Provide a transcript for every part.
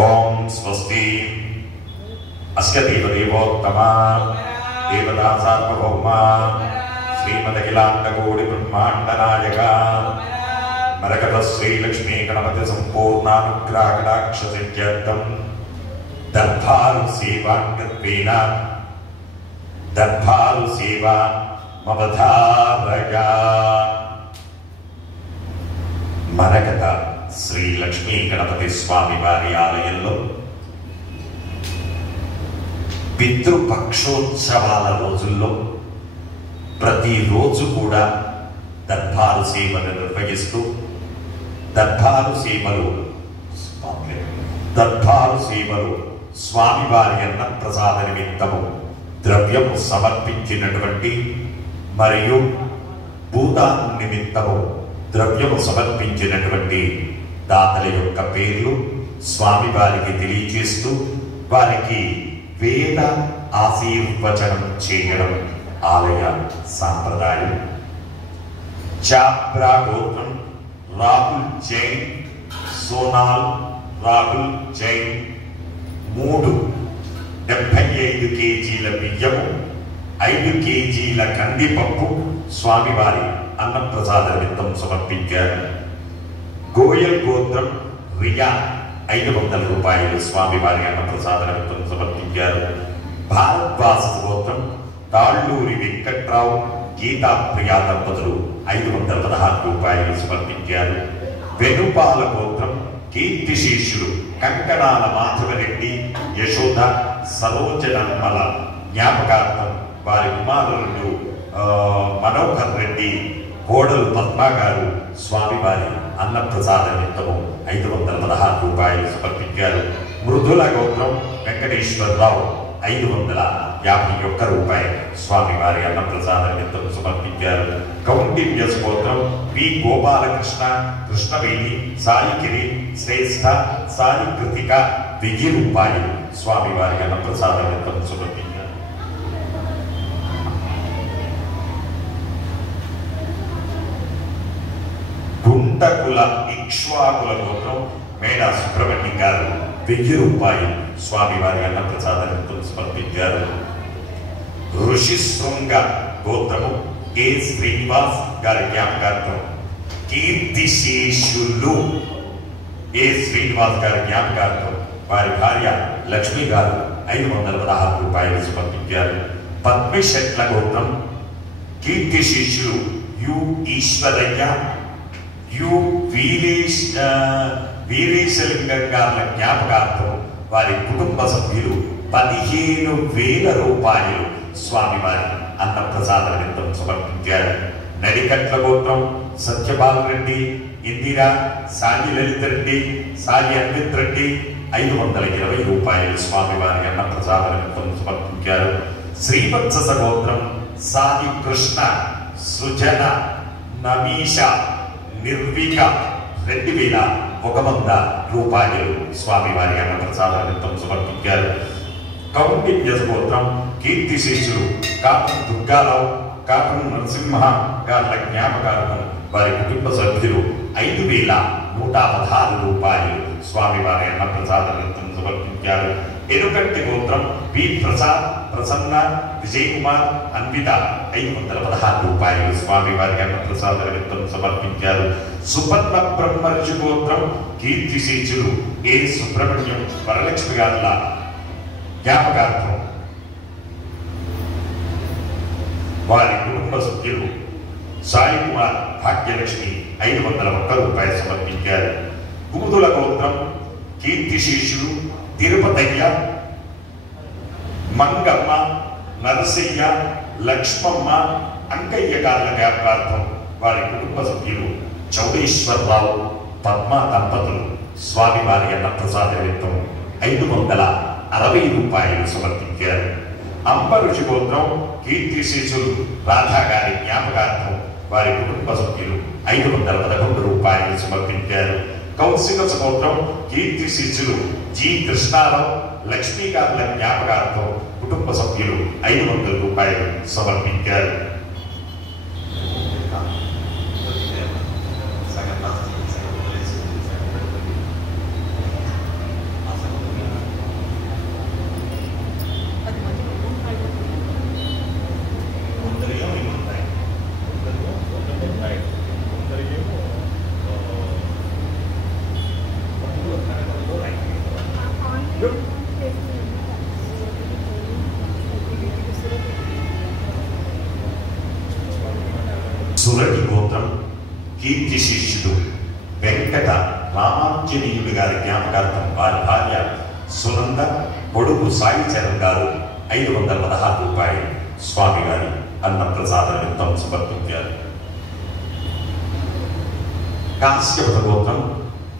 ఓం స్వస్తి అస్య దేవదేవోత్తమా దేవతా సార్వభౌమా శ్రీమదఖిలాండకోటి బ్రహ్మాండ నాయక మరకత శ్రీలక్ష్మీ గణపతి సంపూర్ణానుగ్రహ కటాక్ష సిద్ధ్యర్థం దర్భారు సేవాంగత్వేన దర్భారు సేవా మవధారయా. మరకత శ్రీ లక్ష్మీ గణపతి స్వామి వారి ఆలయంలో పితృపక్షోత్సవాల రోజుల్లో ప్రతిరోజు కూడా దర్బారు సేవలు నిర్వహిస్తూ దర్బారు సేవలు స్వామివారి అన్నప్రసాద నిమిత్తము ద్రవ్యము సమర్పించినటువంటి మరియు భూదాన్ నిమిత్తము ద్రవ్యము సమర్పించినటువంటి దాతల యొక్క పేర్లు స్వామివారికి తెలియజేస్తూ వారికి వేద ఆశీర్వచనం చేయడం ఆలయ సాంప్రదాయం. చాప్రా గోత్రం రాహుల్ జైన్, సోనాల్ రాహుల్ జైన్ 75 కేజీల బియ్యము, 5 కేజీల కందిపప్పు స్వామివారి అన్నప్రసాద నిమిత్తం సమర్పించారు. గోయల్ గోత్రం రియా 500 రూపాయలు స్వామివారి అన్నప్రసాద నిమిత్తం సమర్పించారు. భారద్వాస గోత్రం తాళ్ళూరి వెంకట్రావు గీతా ప్రియా దంపతులు 516 రూపాయలు సమర్పించారు. వెనుపాల గోత్రం కీర్తిశేషులు కంకణాల మాధవరెడ్డి యశోద సరోజనమ్మల జ్ఞాపకార్థం వారి కుమారులు మనోహర్ రెడ్డి కోడలు పద్మా గారు స్వామివారి అన్నప్రసాద నిమిత్తము 516 రూపాయలు సమర్పించారు. మృదుల గోత్రం వెంకటేశ్వరరావు 551 రూపాయలు స్వామివారి అన్నప్రసాద నిమిత్తం సమర్పించారు. కౌండిన్య గోత్రం వి గోపాలకృష్ణ కృష్ణవేణి సాయికిరి శ్రేష్ఠ సాయి కృతిక 1000 రూపాయలు స్వామివారి అన్నప్రసాద నిమిత్తం సమర్పించారు. గుంటకుల ఇక్ష్వాకుల గోత్రం మేడా సుబ్రహ్మణ్యం గారు 1000 రూపాయలు స్వామివారి అన్నప్రసాద నిమిత్తం సమర్పించారు. ఋషిశృంగ గోత్రము ఏ శ్రీనివాస్ గారి జ్ఞాపకార్థం కీర్తిశేషులు ఏ శ్రీనివాస్ గారి జ్ఞాపకార్థం వారి భార్య లక్ష్మి గారు 516 రూపాయలు సమర్పించారు. పద్మశెట్ల గోత్రం కీర్తిశేషులు యు ఈశ్వరయ్య యు వీరేశలింగం గారుల జ్ఞాపకార్థం వారి కుటుంబ సభ్యులు 15,000 రూపాయలు స్వామివారి అన్నప్రసాద నిమిత్తం సమర్పించారు. నడికట్ల గోత్రం సత్యపాల్ రెడ్డి ఇందిరా సాయి లలిత రెడ్డి సాయి అన్విత్ రెడ్డి 520 రూపాయలు స్వామివారి అన్నప్రసాద నిమిత్తం సమర్పించారు. శ్రీవత్స గోత్రం సాయి కృష్ణ సృజన నమీష నిర్విక 2,100 రూపాయలు స్వామివారి అన్నప్రసాద నిమిత్తం సమర్పించారు. కౌండిన్య గోత్రం కీర్తిశేషులు కాకం దుర్గారావు కాకం నరసింహ గార్ల జ్ఞాపకార్థం వారి కుటుంబ సభ్యులు 5,116 రూపాయలు స్వామివారి అన్నప్రసాద నిమిత్తం సమర్పించారు. ఎనుకంటి గోత్రం పి ప్రసాద్ ప్రసన్న విజయ్ కుమార్ అన్విత 516 రూపాయలు స్వామివారి అన్నప్రసాద నిమిత్తం సమర్పించారు. సుపర్ణ బ్రహ్మర్షి గోత్రం కీర్తిశేషులు ఏ సుబ్రహ్మణ్యం వరలక్ష్మి గారుల జ్ఞాపకార్థం వారి కుటుంబ సభ్యులు సాయి కుమార్ భాగ్యలక్ష్మి 501 రూపాయలు సమర్పించారు. గుముదుల గోత్రం కీర్తిశేషులు తిరుపతయ్య మంగమ్మ నరసయ్య లక్ష్మమ్మ అంకయ్య గారుల జ్ఞాపకార్థం వారి కుటుంబ సభ్యులు చౌడేశ్వరరావు పద్మ దంపతులు స్వామివారి అన్నప్రసాద నిమిత్తం 560 రూపాయలు సమర్పించారు. అంబరుషి గోత్రం కీర్తిశేషులు రాధా గారి జ్ఞాపకార్థం వారి కుటుంబ సభ్యులు 511 రూపాయలు సమర్పించారు. కౌశిక గోత్రం కీర్తిశేషులు జి కృష్ణారావు లక్ష్మీ గారుల జ్ఞాపకార్థం కుటుంబ సభ్యులు 500 రూపాయలు సమర్పించారు. వెంకట రామాంజనేయులు గారి జ్ఞాపకార్థం వారి భార్య సునంద, కొడుకు సాయి చరణ్ గారు 516 రూపాయలు స్వామి గారి అన్నప్రసాద నిమిత్తం సమర్పించారు. కాశ్యప గోత్రం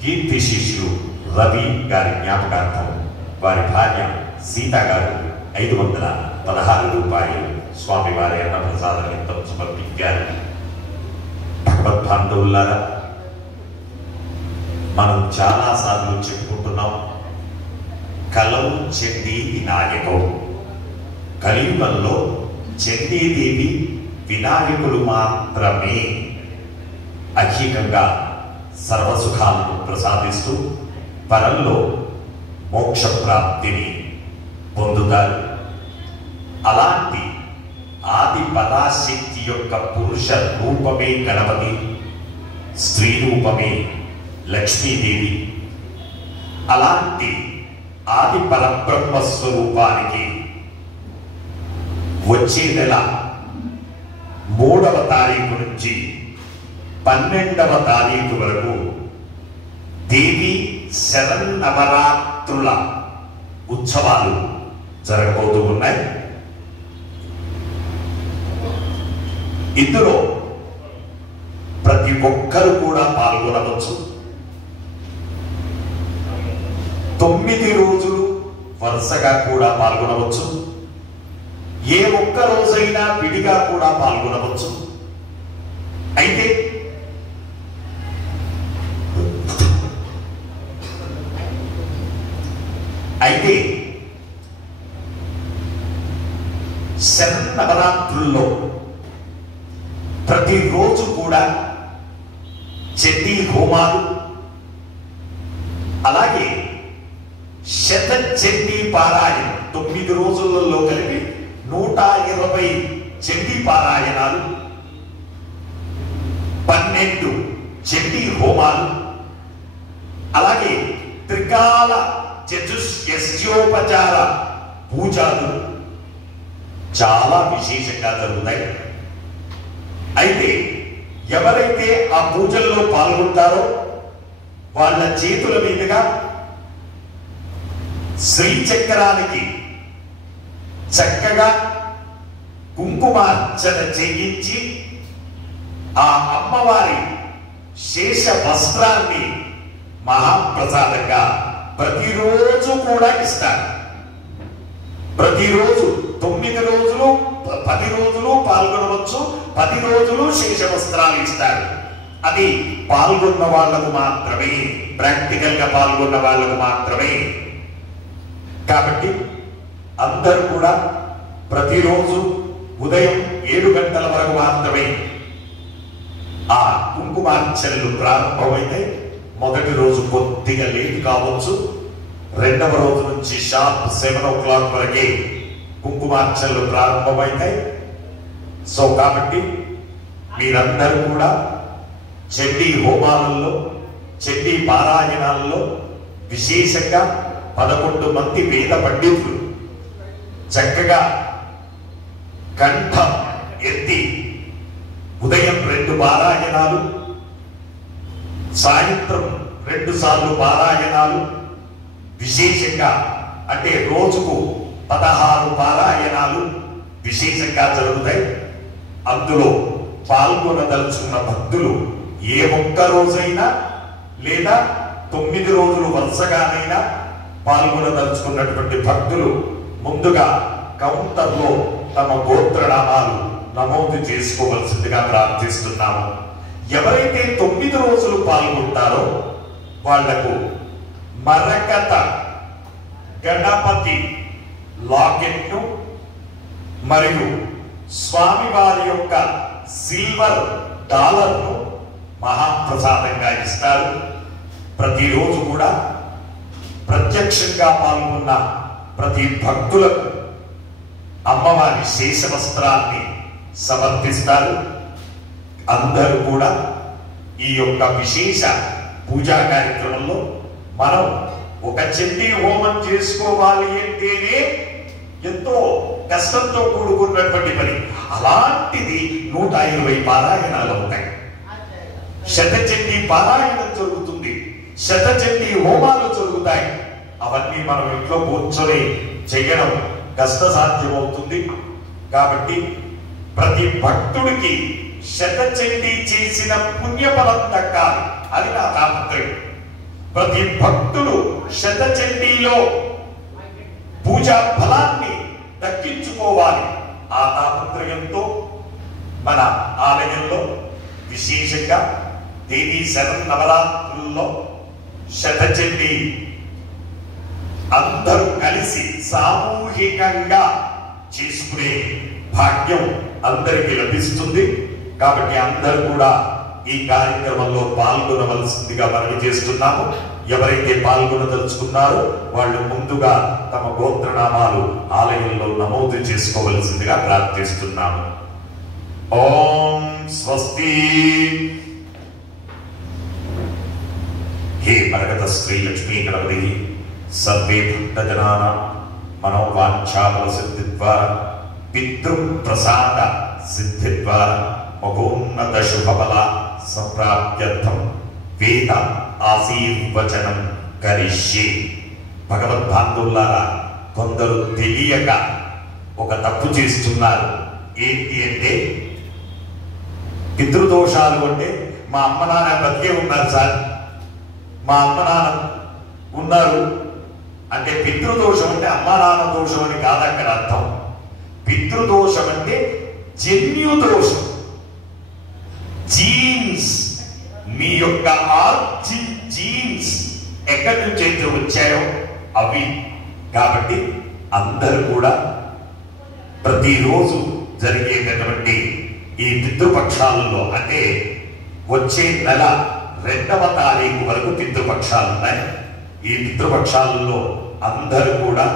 కీర్తి శిష్యులు రవి గారి జ్ఞాపకార్థం వారి భార్య సీత గారు 516 రూపాయలు స్వామి వారి అన్నప్రసాద నిమిత్తం సమర్పించారు. భగవద్బాంధవులారా, మనం చాలా సార్లు చెప్పుకుంటున్నాం, కలవు చండీ వినాయకం. కలియుగంలో చండీదేవి వినాయకులు మాత్రమే ఐహికంగా సర్వసుఖాలను ప్రసాదిస్తూ పరంలో మోక్ష ప్రాప్తిని పొందుతారు. అలాంటి ఆది పరాశక్తి యొక్క పురుష రూపమే గణపతి, స్త్రీ రూపమే లక్ష్మీదేవి. అలాంటి ఆది పరబ్రహ్మ స్వరూపానికి వచ్చే నెల 3వ తారీఖు నుంచి 12వ తారీఖు వరకు దేవి శరన్నవరాత్రుల ఉత్సవాలు జరగబోతూ ఉన్నాయి. ఇందులో ప్రతి ఒక్కరు కూడా పాల్గొనవచ్చు. 9 రోజులు వరుసగా కూడా పాల్గొనవచ్చు. ఏ ఒక్క రోజైనా విడిగా కూడా పాల్గొనవచ్చు. అయితే శరన్నవరాత్రుల్లో ప్రతిరోజు కూడా చండీ హోమాలు, అలాగే శతచండీ పారాయణం 9 రోజులలో కలిపి 120 చండీ పారాయణాలు, 12 చండీ హోమాలు, అలాగే త్రికాల చతుష్యోపచార పూజలు చాలా విశేషంగా జరుగుతాయి. అయితే ఎవరైతే ఆ పూజల్లో పాల్గొంటారో వాళ్ళ చేతుల మీదుగా శ్రీచక్రానికి చక్కగా కుంకుమార్చన చేయించి ఆ అమ్మవారి శేష వస్త్రాన్ని మహాప్రసాదంగా ప్రతిరోజు కూడా ఇస్తారు. ప్రతిరోజు 9 రోజులు 10 రోజులు పాల్గొనవచ్చు. 10 రోజులు శేష వస్త్రాలు ఇస్తారు. అది పాల్గొన్న వాళ్లకు మాత్రమే, ప్రాక్టికల్ గా పాల్గొన్న వాళ్లకు మాత్రమే. కాబట్టి అందరూ కూడా ప్రతిరోజు ఉదయం 7 గంటల వరకు మాత్రమే ఆ కుంకుమార్చనలు ప్రారంభమైతే మొదటి రోజు కొద్దిగా లేట్ కావచ్చు. 2వ రోజు నుంచి షార్ప్ 7 o'clock వరకే కుంకుమార్చనలు ప్రారంభమైతాయి. సో కాబట్టి మీరందరూ కూడా చండీ హోమాలలో, చండీ పారాయణాలలో విశేషంగా 11 మంది వేద పండితులు చక్కగా కంఠం ఎత్తి ఉదయం 2 పారాయణాలు, సాయంత్రం 2 సార్లు పారాయణాలు, విశేషంగా అంటే రోజుకు 16 పారాయణాలు విశేషంగా జరుగుతాయి. అందులో పాల్గొనదలుచుకున్న భక్తులు ఏ ఒక్క రోజైనా లేదా 9 రోజులు వరుసగానైనా పాల్గొనదలుచుకున్నటువంటి భక్తులు ముందుగా కౌంటర్లో తమ గోత్రనామాలు నమోదు చేసుకోవలసిందిగా ప్రార్థిస్తున్నాము. ఎవరైతే 9 రోజులు పాల్గొంటారో వాళ్లకు మరకత గణపతి లాకెట్ను మరియు స్వామివారి యొక్క సిల్వర్ డాలర్ను మహాప్రసాదంగా ఇస్తారు. ప్రతిరోజు కూడా ప్రత్యక్షంగా పాల్గొన్న ప్రతి భక్తులకు అమ్మవారి శేష వస్త్రాన్ని సమర్పిస్తారు. అందరూ కూడా ఈ యొక్క విశేష పూజా కార్యక్రమంలో మనం ఒక చండీ హోమం చేసుకోవాలి అంటేనే ఎంతో కష్టంతో కూడుకున్నటువంటి పని. అలాంటిది 120 పారాయణాలు ఉంటాయి. శతచండీ పారాయణం జరుగుతుంది. శతచండీ హోమాలు జరుగుతాయి. అవన్నీ మనం ఇంట్లో కూర్చొని చేయడం కష్టసాధ్యమవుతుంది. కాబట్టి ప్రతి భక్తుడికి శతచండీ చేసిన పుణ్యఫలం దక్కాలి, అది నా తాపత్రయం. ప్రతి భక్తుడు శతచండీలో పూజా ఫలాన్ని దక్కించుకోవాలి. ఆ తాపత్రయంతో మన ఆలయంలో విశేషంగా దేవీ శరన్నవరాత్రుల్లో శతచండీ అందరూ కలిసి సామూహికంగా చేసుకునే భాగ్యం అందరికీ లభిస్తుంది. కాబట్టి అందరూ కూడా ఈ కార్యక్రమంలో పాల్గొనవలసిందిగా మనవి చేస్తున్నాము. ఎవరైతే పాల్గొనదలుచుకున్నారో వాళ్ళు ముందుగా తమ గోత్రనామాలు ఆలయంలో నమోదు చేసుకోవలసిందిగా ప్రార్థిస్తున్నాము. ఓం స్వస్తి. హే మరకత శ్రీ లక్ష్మీ గణపతి సర్వే భక్తజనాన మనోవాంఛాఫల సిద్ధి ద్వారా పితృ ప్రసాద సిద్ధి ద్వారా మహోన్నత శుభఫల సంప్రాప్త్యర్థం వేద ఆశీర్వచనం కరిష్యే. భగవద్బాంధవులారా, కొందరు తెలియక ఒక తప్పు చేస్తున్నారు. ఏంటి అంటే, పితృదోషాలు అంటే మా అమ్మ నాన్న బతికే ఉన్నారు సార్, మా అమ్మ నాన్న ఉన్నారు అంటే పితృదోషం అంటే అమ్మా నాన్న దోషం అని కాదు అక్కడ అర్థం. పితృదోషం అంటే జన్యుదోషం, జీన్స్. మీ యొక్క ఆర్జిన్ జీన్స్ ఎక్కడి నుంచి అయితే వచ్చాయో అవి. కాబట్టి అందరూ కూడా ప్రతిరోజు జరిగేటటువంటి ఈ పితృపక్షాలలో, అంటే వచ్చే నెల 2వ తారీఖు వరకు పితృపక్షాలు ఉన్నాయి. ఈ పితృపక్షాలలో అందరూ కూడా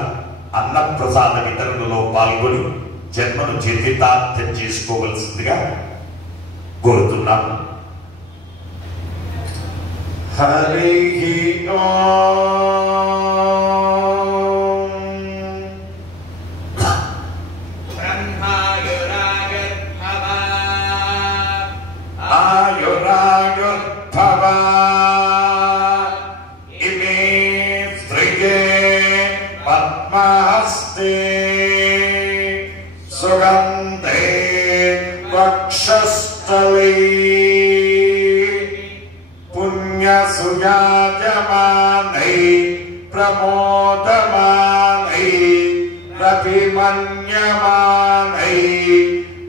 అన్నప్రసాద వితరణలో పాల్గొని జన్మను చరితార్థం చేసుకోవలసిందిగా కోరుతున్నాము. హరి సుగంధే వక్షస్థలే పుణ్యసుయాజమానై ప్రమోదమానై రవిమన్యమానై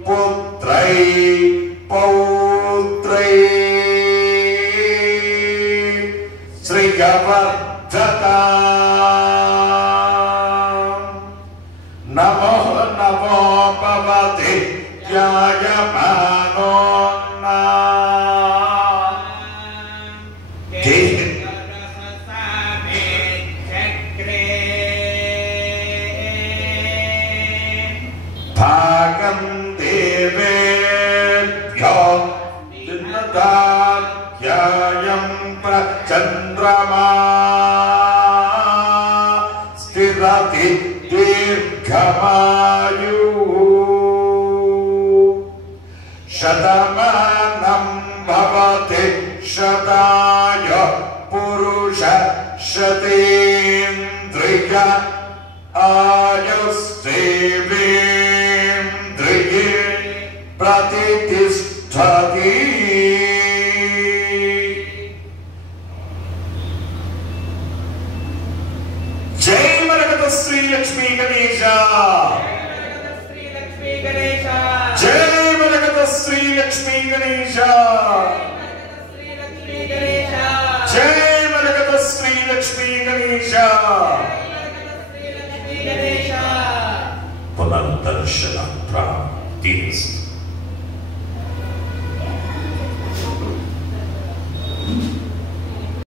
పుత్రై పౌత్రై శ్రీయవర్ధతా. నమో నమో భవతి ధ్యాయమానో భాగం దేవేభ్యో ధ్యాయం ప్రచంద్రమా స్థిరతి దీర్ఘమాయు శతమానం భవతి శతాయ పురుష శతేంద్రియ ఆయుస్తేవేంద్రియే ప్రతిష్ఠతి. జై మరకత శ్రీ లక్ష్మీ గణేశ, జై మరకత శ్రీ లక్ష్మీ గణేశ, జై మరకత శ్రీ లక్ష్మీ గణేశ. పునర్దర్శన ప్రాప్తి.